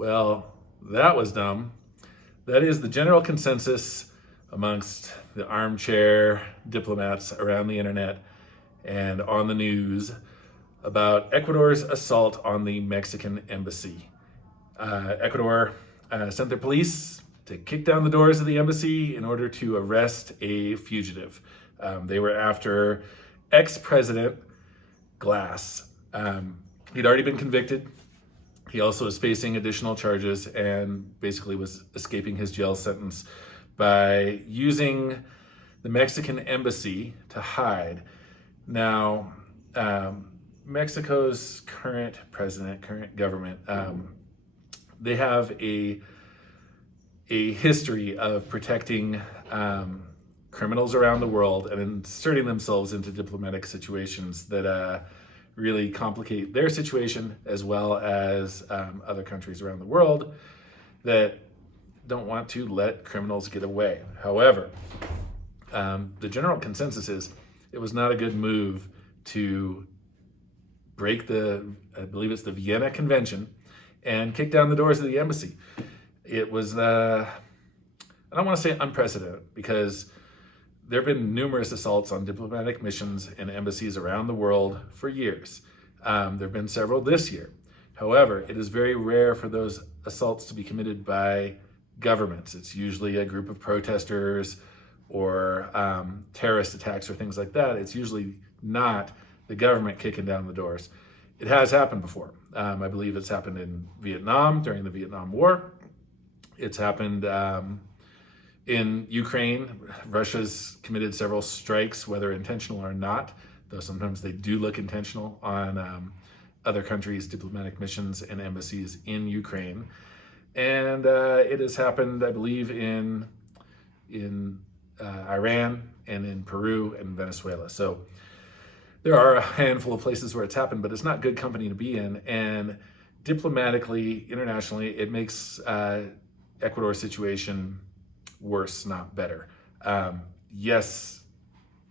Well, that was dumb. That is the general consensus amongst the armchair diplomats around the internet and on the news about Ecuador's assault on the Mexican embassy. Ecuador sent their police to kick down the doors of the embassy in order to arrest a fugitive. They were after ex-president Glass. He'd already been convicted. He also is facing additional charges and basically was escaping his jail sentence by using the Mexican embassy to hide. Now, Mexico's current government, they have a history of protecting criminals around the world and inserting themselves into diplomatic situations that really complicate their situation, as well as other countries around the world that don't want to let criminals get away. However, the general consensus is it was not a good move to break I believe it's the Vienna Convention, and kick down the doors of the embassy. It was, I don't want to say unprecedented, because there have been numerous assaults on diplomatic missions and embassies around the world for years. There have been several this year. However, it is very rare for those assaults to be committed by governments. It's usually a group of protesters or terrorist attacks or things like that. It's usually not the government kicking down the doors. It has happened before. I believe it's happened in Vietnam during the Vietnam War. It's happened in Ukraine. Russia's committed several strikes, whether intentional or not, though sometimes they do look intentional, on other countries' diplomatic missions and embassies in Ukraine. And it has happened, I believe, in Iran and in Peru and Venezuela. So there are a handful of places where it's happened, but it's not good company to be in. And diplomatically, internationally, it makes Ecuador's situation worse, not better. Yes,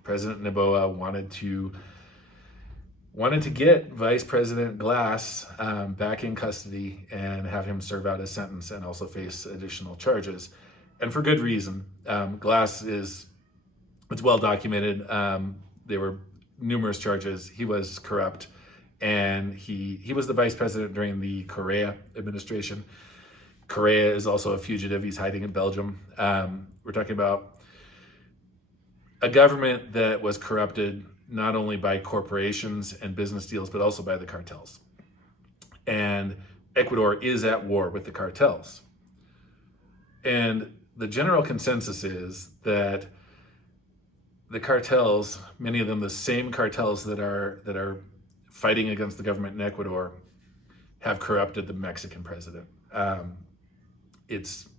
President Noboa wanted to get Vice President Glass back in custody and have him serve out his sentence and also face additional charges, and for good reason. Glass it's well documented. There were numerous charges. He was corrupt, and he was the vice president during the Correa administration. Correa is also a fugitive. He's hiding in Belgium. We're talking about a government that was corrupted not only by corporations and business deals, but also by the cartels. And Ecuador is at war with the cartels. And the general consensus is that the cartels, many of them the same cartels that are fighting against the government in Ecuador, have corrupted the Mexican president. It's,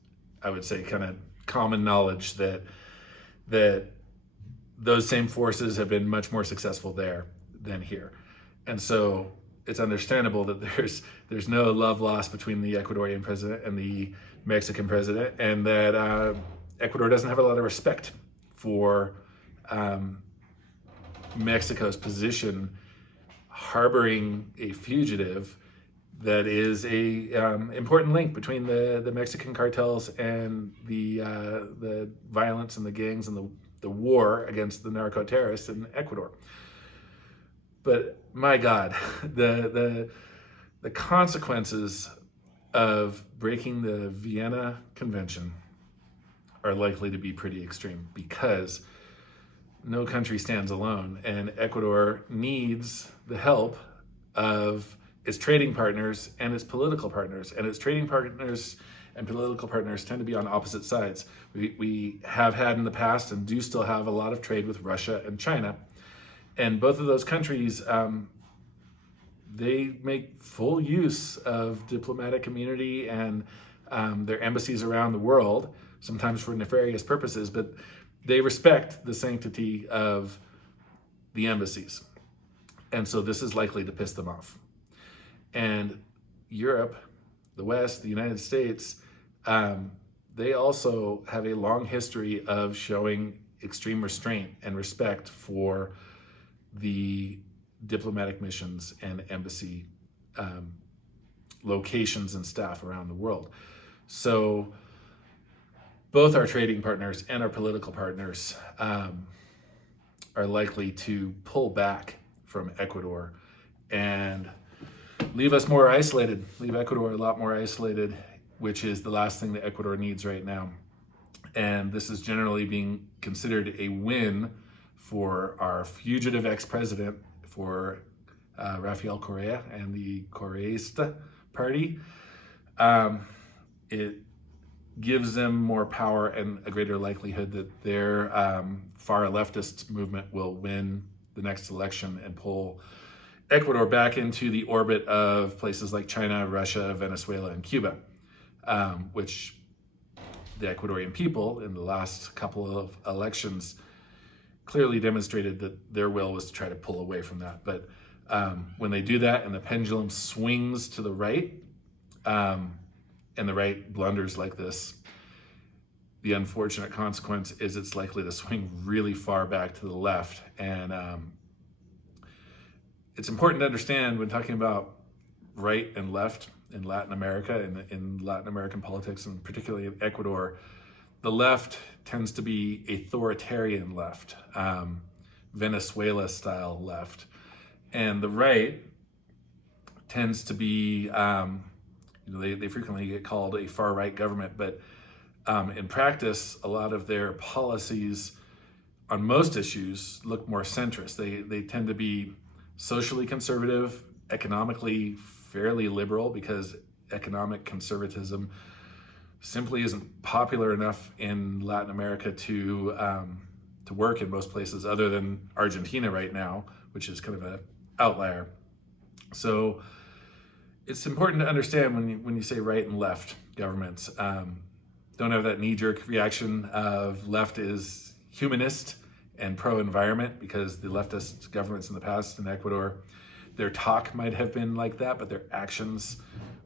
I would say, kind of common knowledge that those same forces have been much more successful there than here. And so it's understandable that there's no love lost between the Ecuadorian president and the Mexican president, and that Ecuador doesn't have a lot of respect for Mexico's position harboring a fugitive that is a important link between the Mexican cartels and the violence and the gangs and the war against the narco terrorists in Ecuador. But my God, the consequences of breaking the Vienna Convention are likely to be pretty extreme, because no country stands alone, and Ecuador needs the help of its trading partners and its political partners. And its trading partners and political partners tend to be on opposite sides. We have had in the past and do still have a lot of trade with Russia and China. And both of those countries, they make full use of diplomatic immunity and their embassies around the world, sometimes for nefarious purposes, but they respect the sanctity of the embassies. And so this is likely to piss them off. And Europe, the West, the United States, they also have a long history of showing extreme restraint and respect for the diplomatic missions and embassy locations and staff around the world. So both our trading partners and our political partners are likely to pull back from Ecuador and leave us more isolated, leave Ecuador a lot more isolated, which is the last thing that Ecuador needs right now. And this is generally being considered a win for our fugitive ex-president, for Rafael Correa and the Correista party. It gives them more power and a greater likelihood that their far leftist movement will win the next election and pull Ecuador back into the orbit of places like China, Russia, Venezuela, and Cuba, which the Ecuadorian people in the last couple of elections clearly demonstrated that their will was to try to pull away from that. But when they do that and the pendulum swings to the right, and the right blunders like this, the unfortunate consequence is it's likely to swing really far back to the left. And it's important to understand when talking about right and left in Latin America and in Latin American politics, and particularly in Ecuador, the left tends to be authoritarian left, Venezuela-style left. And the right tends to be, they frequently get called a far-right government, but in practice, a lot of their policies on most issues look more centrist. They tend to be socially conservative, economically fairly liberal, because economic conservatism simply isn't popular enough in Latin America to work in most places other than Argentina right now, which is kind of an outlier. So it's important to understand when you say right and left governments, don't have that knee-jerk reaction of left is humanist and pro-environment, because the leftist governments in the past in Ecuador, their talk might have been like that, but their actions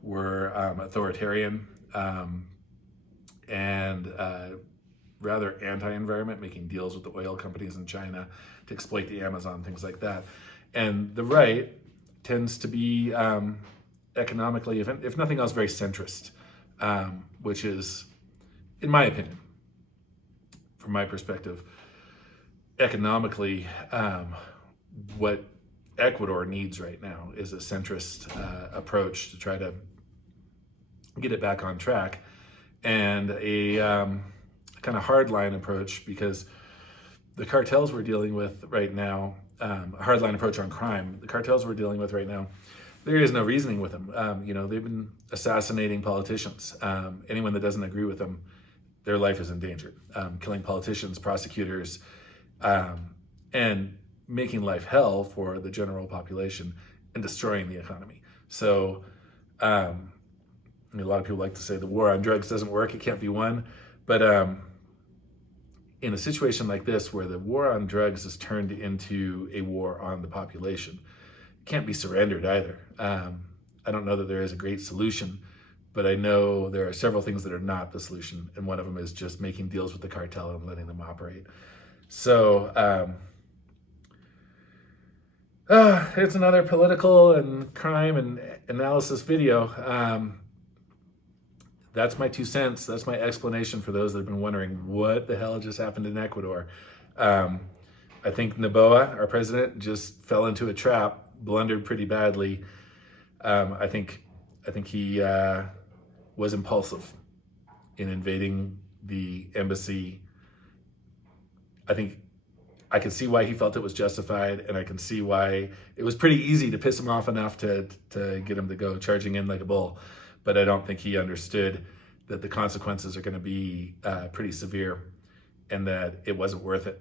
were authoritarian and rather anti-environment, making deals with the oil companies in China to exploit the Amazon, things like that. And the right tends to be economically, if nothing else, very centrist, which is, in my opinion, from my perspective, economically, what Ecuador needs right now is a centrist approach to try to get it back on track, and a kind of hardline approach, because the cartels we're dealing with right now, a hardline approach on crime, the cartels we're dealing with right now, there is no reasoning with them. They've been assassinating politicians. Anyone that doesn't agree with them, their life is in danger. Killing politicians, prosecutors, and making life hell for the general population and destroying the economy. So a lot of people like to say the war on drugs doesn't work, it can't be won. But in a situation like this, where the war on drugs is turned into a war on the population, it can't be surrendered either. I don't know that there is a great solution, but I know there are several things that are not the solution, and one of them is just making deals with the cartel and letting them operate. So it's another political and crime and analysis video. That's my 2 cents. That's my explanation for those that have been wondering what the hell just happened in Ecuador. I think Noboa, our president, just fell into a trap, blundered pretty badly. I think he was impulsive in invading the embassy. I think I can see why he felt it was justified, and I can see why it was pretty easy to piss him off enough to get him to go charging in like a bull. But I don't think he understood that the consequences are going to be pretty severe, and that it wasn't worth it.